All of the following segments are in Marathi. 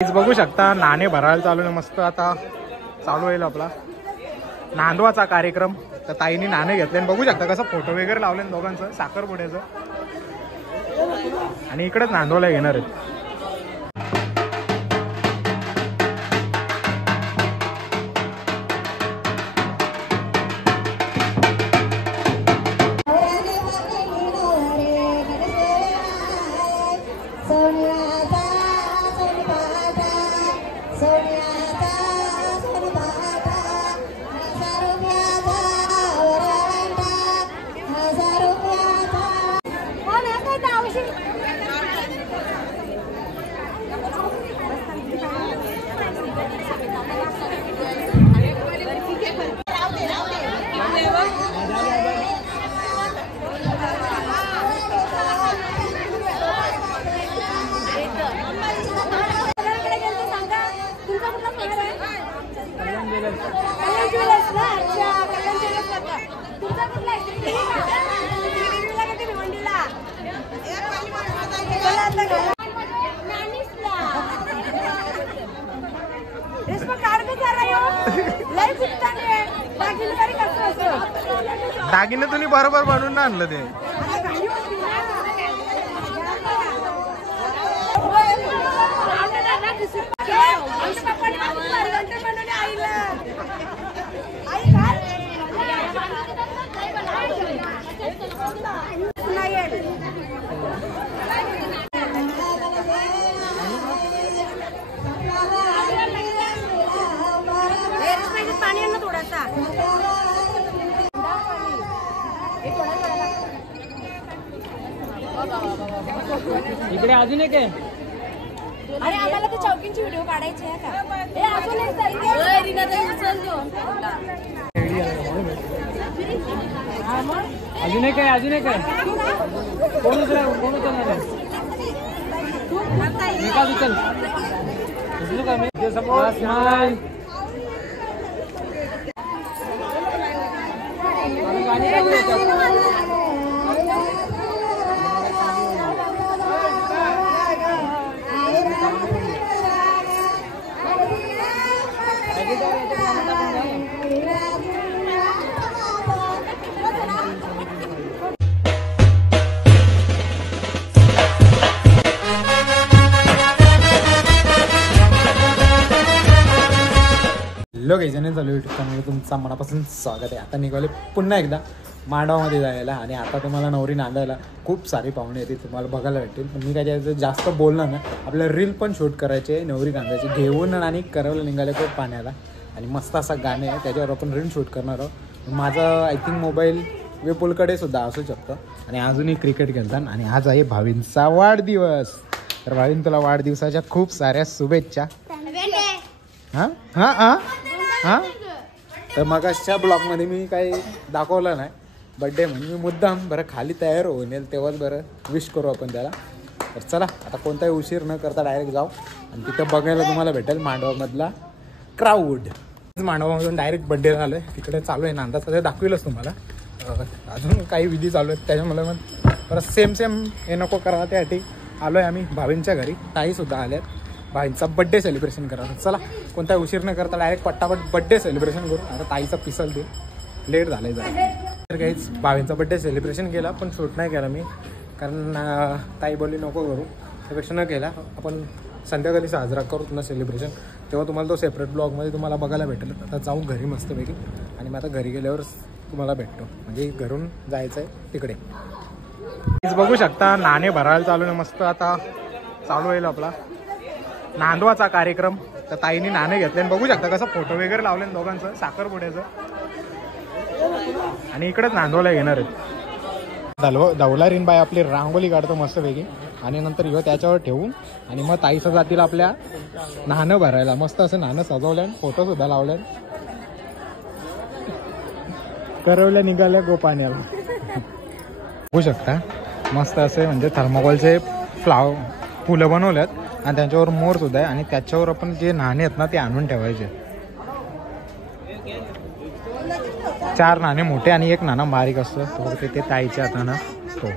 बघू शकता नाणे भरायला चालू आहे मस्त. आता चालू होईल आपला नांदवाचा कार्यक्रम. तर ताईंनी नाणे घेतले बघू शकता कसं फोटो वगैरे लावले दोघांचं साखरपुड्याचं. आणि इकडेच नांदवायला घेणार आहेत. दागिने तुम्ही बरोबर बनवून आणलं ते. इकडे अजून एक आहे. अरे आम्हाला तर चौकींची व्हिडिओ काढायची आहे का? हे अजून एक अजून एक आहे. अजून एक आहे. कोण उचलणार आहे? निकाल उचल. उचलू का मी? हॅलो गाईजने चालू यूट्यूब चॅनलवर तुमचं मनापासून स्वागत आहे. आता निघाले पुन्हा एकदा मांडवामध्ये जायला. आणि आता तुम्हाला नवरी नांदायला खूप सारी पाहुणे येतील तुम्हाला बघायला भेटतील. पण मी काय जास्त बोलणार ना. आपल्याला रील पण शूट करायचे आहे नवरी कांदायची घेऊन. आणि करवलं निघाले खूप पाण्याला. आणि मस्त असा गाणे आहे त्याच्यावर आपण रील शूट करणार आहोत. माझं आय थिंक मोबाईल वेपोलकडे सुद्धा असू शकतं. आणि अजूनही क्रिकेट खेळतात. आणि आज आहे भावींचा वाढदिवस. तर भावीन तुला वाढदिवसाच्या खूप साऱ्या शुभेच्छा. हां हां हां हां. तर मगाच्या ब्लॉगमध्ये मी काही दाखवलं नाही बड्डे म्हणून. मी मुद्दाम बरं खाली तयार होऊन येईल तेव्हाच बरं विश करू आपण त्याला. तर चला आता कोणताही उशीर न करता डायरेक्ट जाऊ. आणि तिथं बघायला तुम्हाला भेटेल मांडवामधला क्राऊड. मांडवामधून डायरेक्ट बड्डे झालं आहे. तिकडे चालू आहे नांदाचं ते दाखवेलच तुम्हाला. अजून काही विधी चालू आहेत त्याच्यामुळे मग परत सेम हे नको करा. त्यासाठी आलो आहे आम्ही भावींच्या घरी. ताईसुद्धा आल्यात भाईंचा बड्डे सेलिब्रेशन करा. चला कोणताही उशीर न करता डायरेक्ट पट्टापट बड्डे सेलिब्रेशन करू. आता ताईचा पिसल ते लेट झालं आहे. तर काहीच भावींचा बड्डे सेलिब्रेशन केला पण शूट नाही केला मी. कारण ताई बोलली नको करू. त्यापेक्षा न केला आपण संध्याकाळी साजरा करू ना सेलिब्रेशन. तेव्हा तुम्हाला तो सेपरेट ब्लॉगमध्ये तुम्हाला बघायला भेटेल. आता जाऊ घरी मस्तपैकी. आणि मग आता घरी गेल्यावर तुम्हाला भेटतो. म्हणजे घरून जायचं आहे तिकडे. बघू शकता नाणे भरायला चालू आहे मस्त. आता चालू होईल आपला नांदवाचा कार्यक्रम. तर ताईंनी नाणे घेतले बघू शकता कसं फोटो वगैरे लावले दोघांचं साखरपुड्याचं. आणि इकडेच नांदवायला घेणार आहेत. धवलारीन बाई आपली रांगोळी काढतो मस्तपैकी. आणि नंतर ह्यो त्याच्यावर ठेवून आणि मग ताईचं जातील आपल्या नाणं भरायला. मस्त असं नाणं सजवल्यान फोटो सुद्धा लावल्यान. करवल्या निघाल्या गोपाण्याला. बघू शकता मस्त असे म्हणजे थर्माकोलचे फुलं बनवल्यात. आणि त्यांच्यावर मोर सुद्धा आहे. आणि त्याच्यावर आपण जे नाणे आहेत ना ते आणून ठेवायचे. 4 नाणे मोठे आणि 1 नाणं बारीक असतं. तो ते ताईच्या हातानं तो.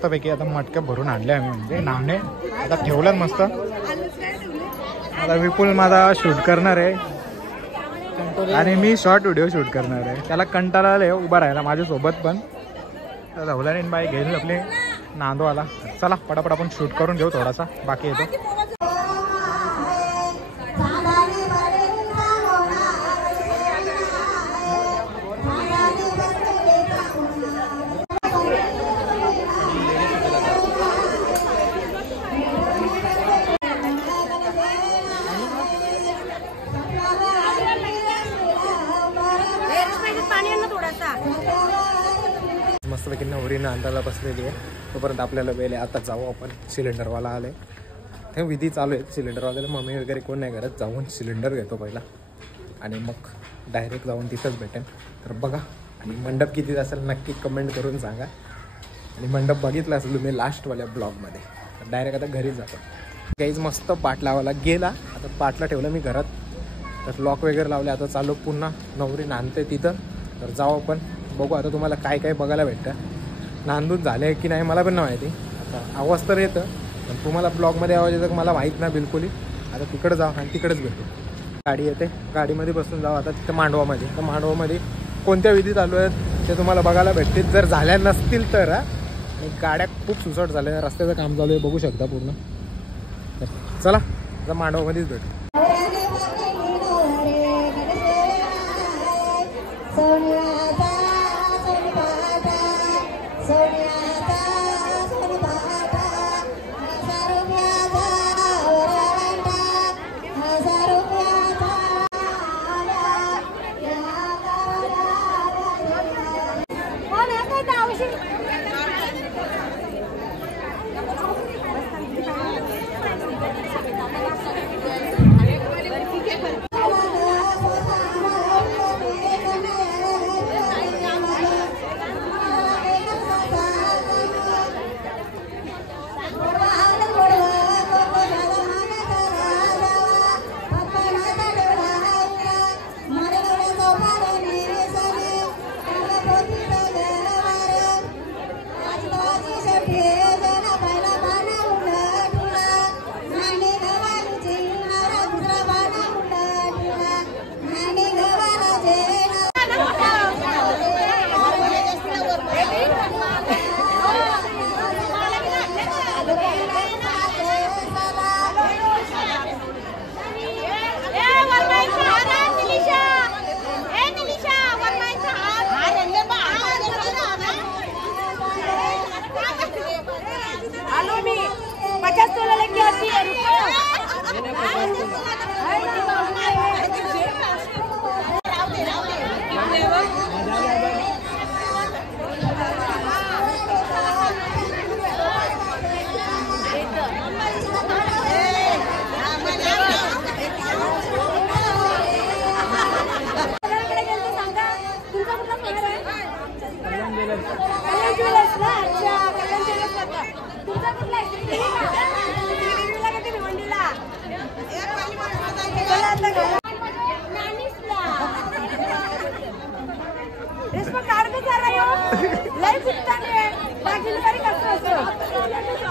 मस्तपैकी आता मटक्या भरून आणले आम्ही, म्हणजे नामने आता ठेवलं मस्त. आता विपुल माझा शूट करणार आहे आणि मी शॉर्ट व्हिडिओ शूट करणार आहे. त्याला कंटाळा आले उभा राहायला माझ्यासोबत, पण धवलाने बाई घेऊन आपले नांदो आला. चला पटापट आपण शूट करून घेऊ, थोडासा बाकी येतो. मस्तपैकी नवरीनं अंदाला बसलेली आहे. तोपर्यंत आपल्याला वेळ आहे, आता जाऊ आपण. सिलेंडरवाला आले, ते विधी चालू आहे सिलेंडरवाल्याला. मम्मी वगैरे कोण नाही करत, जाऊन सिलेंडर घेतो पहिला आणि मग डायरेक्ट जाऊन तिथंच भेटेन. तर बघा, आणि मंडप किती असेल नक्की कमेंट करून सांगा. आणि मंडप बघितला असेल तुम्ही लास्टवाल्या ब्लॉगमध्ये. तर डायरेक्ट आता घरीच जातो. काहीच मस्त पाठ लावायला गेला, आता पाठला ठेवलं मी घरात. तर लॉक वगैरे लावले, आता चालू पुन्हा नवरी नांदते तिथं. तर जाऊ आपण, बघू आता तुम्हाला काय काय बघायला भेटतं. नांदून झाले की नाही मला पण नाही माहिती. आता आवाज तर येतं, पण तुम्हाला ब्लॉगमध्ये आवाज येतं मला माहीत नाही बिलकुलही. आता तिकडं जाऊ आणि तिकडेच भेटू. गाडी येते, गाडीमध्ये बसून जाऊ आता तिथं मांडवामध्ये. तर मांडवामध्ये कोणत्या विधी चालू आहेत ते तुम्हाला बघायला भेटतील, जर झाल्या नसतील तर. आणि गाड्या खूप सुसट झाल्या, रस्त्याचं काम चालू आहे, बघू शकता पूर्ण. तर चला आता मांडवामध्येच भेटू.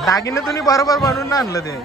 दागिने तुम्ही बरोबर बनवून आणलं ते.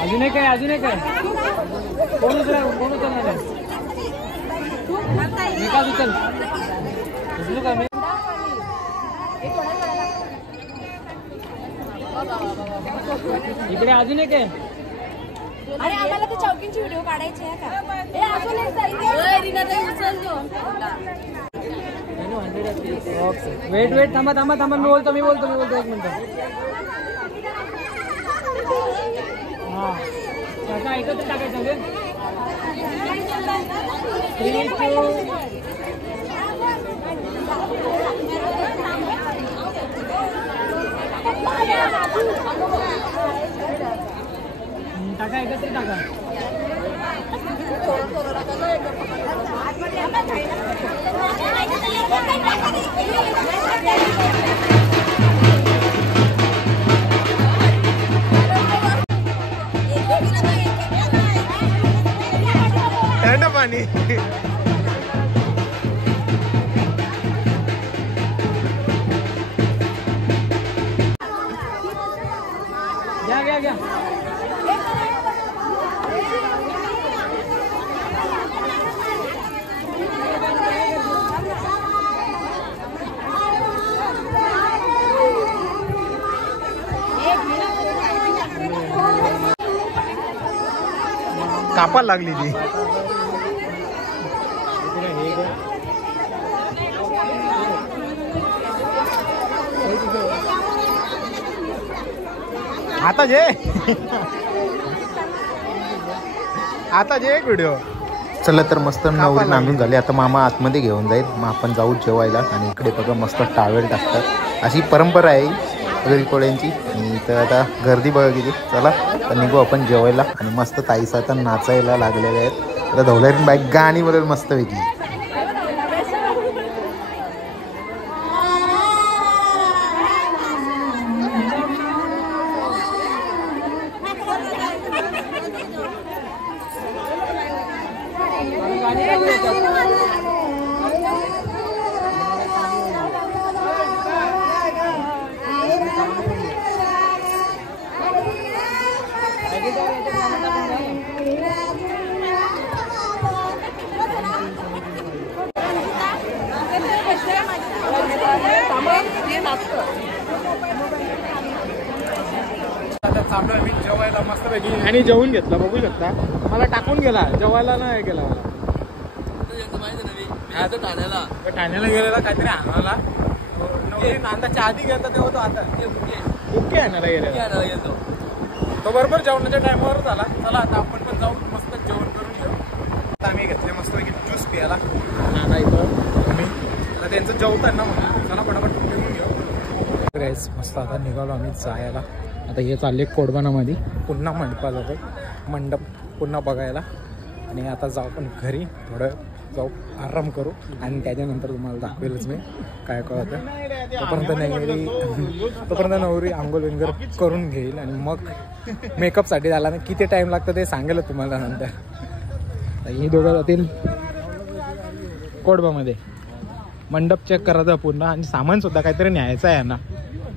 अजून एक आहे कोण उचलणार आहे मी का उचल उचलू का मी इकडे अजून एक आहे अरे आम्हाला तर चौकींची व्हिडिओ काढायची आहे का ए अजून एक वेट थांबा मी बोलतो एक मिनिट हा आता ऐकत टाकायचं म्हणजे 3, 2 टाका एकत्र टाका थंड पाणी घ्या कापायला लागली ती आता जे एक व्हिडिओ. चला तर मस्त नवरी नांदून झाली. आता मामा आतमध्ये घेऊन जाईल, मग आपण जाऊ जेवायला. आणि इकडे बघा मस्त टावेल टाकतात, अशी परंपरा आहे गरीब कोळ्यांची. आणि इथं आता गर्दी बघा किती. चला तर निघू आपण जेवायला. आणि मस्त ताईसा आता नाचायला लागलेले आहेत. आता धवलारीन बाईक गाणी बदल मस्त वेगळी. आता चालू आहे मी जेवायला मस्तपैकी. आणि जेवून घेतला, बघू शकता. मला टाकून गेला, जेवायला नाही गेला. मला ठाण्याला गेलेला काहीतरी आणायला. नांदाच्या आधी गेला तेव्हा तो आता बुके आणायला गेलेला. तो बरोबर जेवणाच्या टायमावरच आला. चला आता आपण पण जाऊ, मस्त जेवण करून घेऊ. आता आम्ही घेतले मस्तपैकी ज्यूस प्यायला. नाना इथं मी आता त्यांचं जेवताना म्हणून चला पटापट पिऊन घेऊ. मस्त आता निघालो आम्ही जायला. आता हे चालले कोडबानामध्ये पुन्हा मंडपाला जातो, मंडप पुन्हा बघायला. आणि आता जाऊ पण घरी, थोडं जाऊ आराम करू. आणि त्याच्यानंतर तुम्हाला दाखवेलच मी काय कळतं. तोपर्यंत नवरी आंघोळ विंघोळ करून घेईल. आणि मग मेकअपसाठी झाला ना किती टाईम लागतं ते सांगेल तुम्हाला नंतर. ही दोघं जातील कोडबामध्ये, मंडप चेक करायचं पुन्हा. आणि सामानसुद्धा काहीतरी न्यायचं आहे यांना,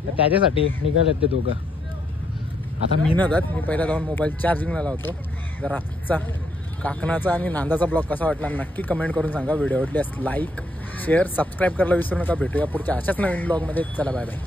तर त्याच्यासाठी निघालेत ते दोघं. आता मी न जात, मी पहिला जाऊन मोबाईल चार्जिंगला लावतो. जर आजचा काकणाचा आणि नांदाचा ब्लॉग कसा वाटला नक्की कमेंट करून सांगा. व्हिडिओ आवडल्यास लाईक शेअर सबस्क्राईब करायला विसरू नका. भेटूया पुढच्या अशाच नवीन ब्लॉगमध्ये. चला बाय बाय.